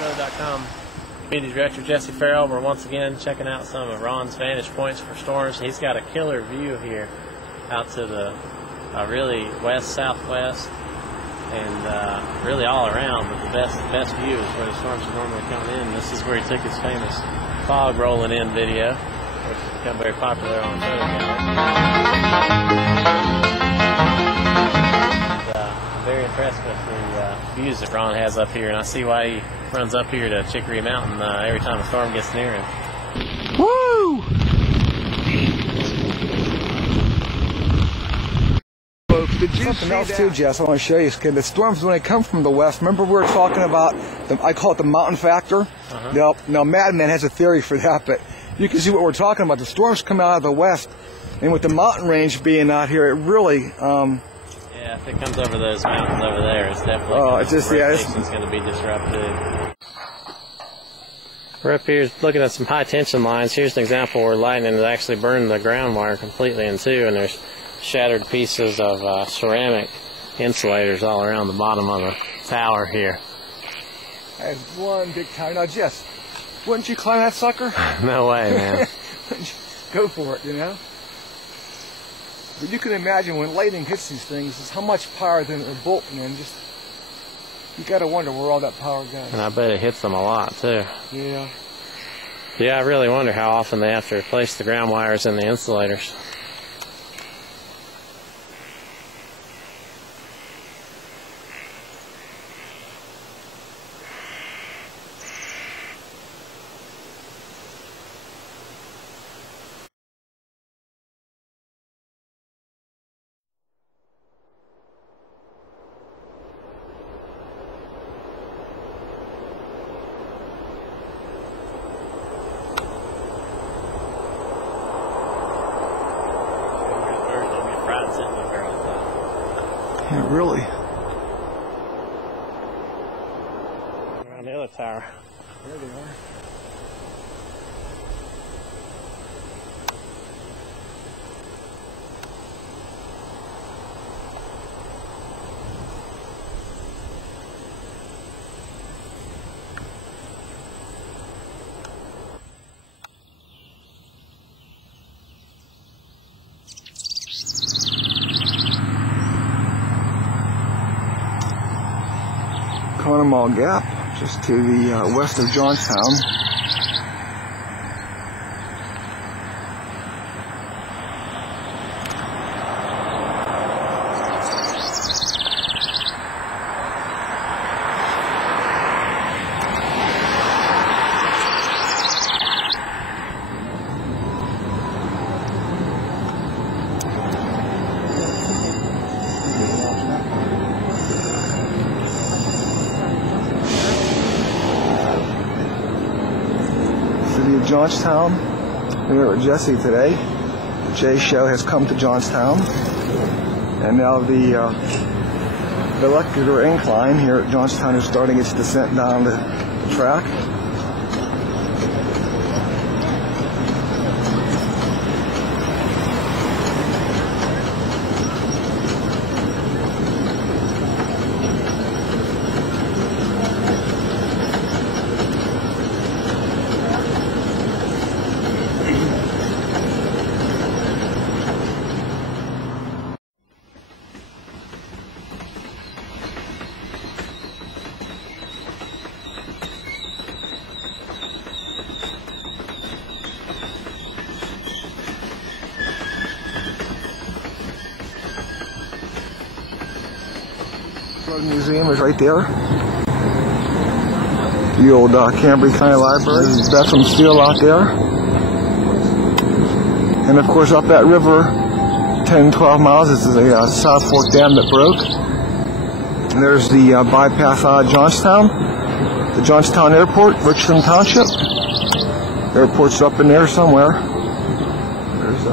AccuWeather.com. Community Director Jesse Ferrell. We're once again checking out some of Ron's vantage points for storms. He's got a killer view here out to the really west-southwest and really all around, but the best view is where the storms are normally coming in. This is where he took his famous fog rolling in video, which has become very popular on photo gallery. I'm very impressed with the views that Ron has up here, and I see why he runs up here to Chicory Mountain every time a storm gets near him. Woo! Did you something else too, Jess? I want to show you. The storms, when they come from the west, remember we were talking about, I call it the mountain factor? Now Madman has a theory for that, but you can see what we're talking about. The storms come out of the west, and with the mountain range being out here, it really... yeah, if it comes over those mountains over there, it's definitely it's going to be disrupted. We're up here looking at some high tension lines. Here's an example where lightning has actually burned the ground wire completely in two, and there's shattered pieces of ceramic insulators all around the bottom of the tower here. That's one big tower. Now, Jess, wouldn't you climb that sucker? No way, man. Go for it, you know? But you can imagine when lightning hits these things, it's how much power they're bolting in. Just, you got to wonder where all that power goes. And I bet it hits them a lot, too. Yeah. Yeah, I really wonder how often they have to replace the ground wires and the insulators. Yeah, really. Around the other tower. There they are. Conemaugh Gap, just to the west of Johnstown. Johnstown. We're here with Jesse today. The J Show has come to Johnstown, and now the electrical incline here at Johnstown is starting its descent down the track. The museum is right there. The old Cambridge County Library. Bethlehem Steel out there. And of course up that river, 10-12 miles, this is a South Fork Dam that broke. And there's the bypass out of Johnstown. The Johnstown Airport, Richland Township. Airport's up in there somewhere. There's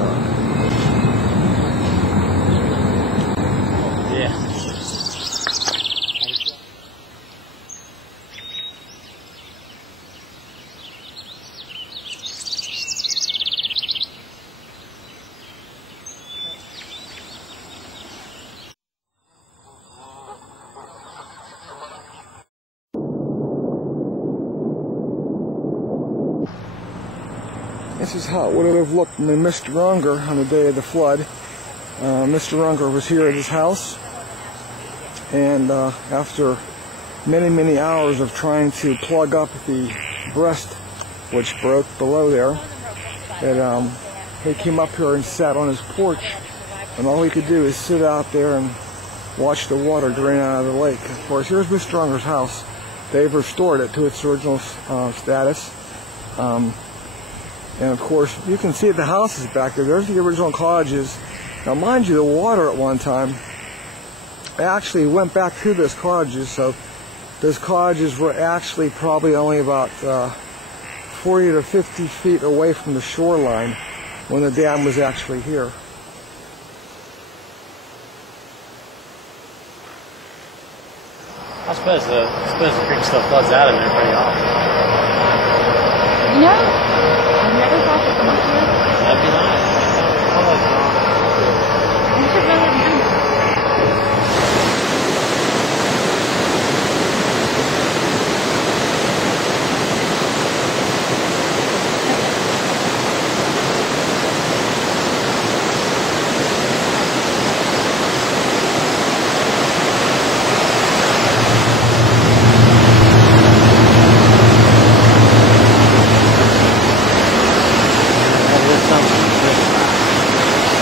This is how it would have looked when they missed Runger on the day of the flood. Mr. Runger was here at his house, and after many hours of trying to plug up the breast which broke below there, he came up here and sat on his porch, and all he could do is sit out there and watch the water drain out of the lake. Of course, here's Mr. Runger's house. They've restored it to its original status. And of course, you can see the houses back there. There's the original cottages. Now, mind you, the water at one time actually went back through those cottages, so those cottages were actually probably only about 40 to 50 feet away from the shoreline when the dam was actually here. I suppose the creek still floods out in there pretty often. You know, I've never thought to come up here. That'd be nice. You should really do it.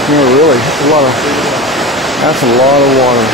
Yeah, really, that's a lot of water.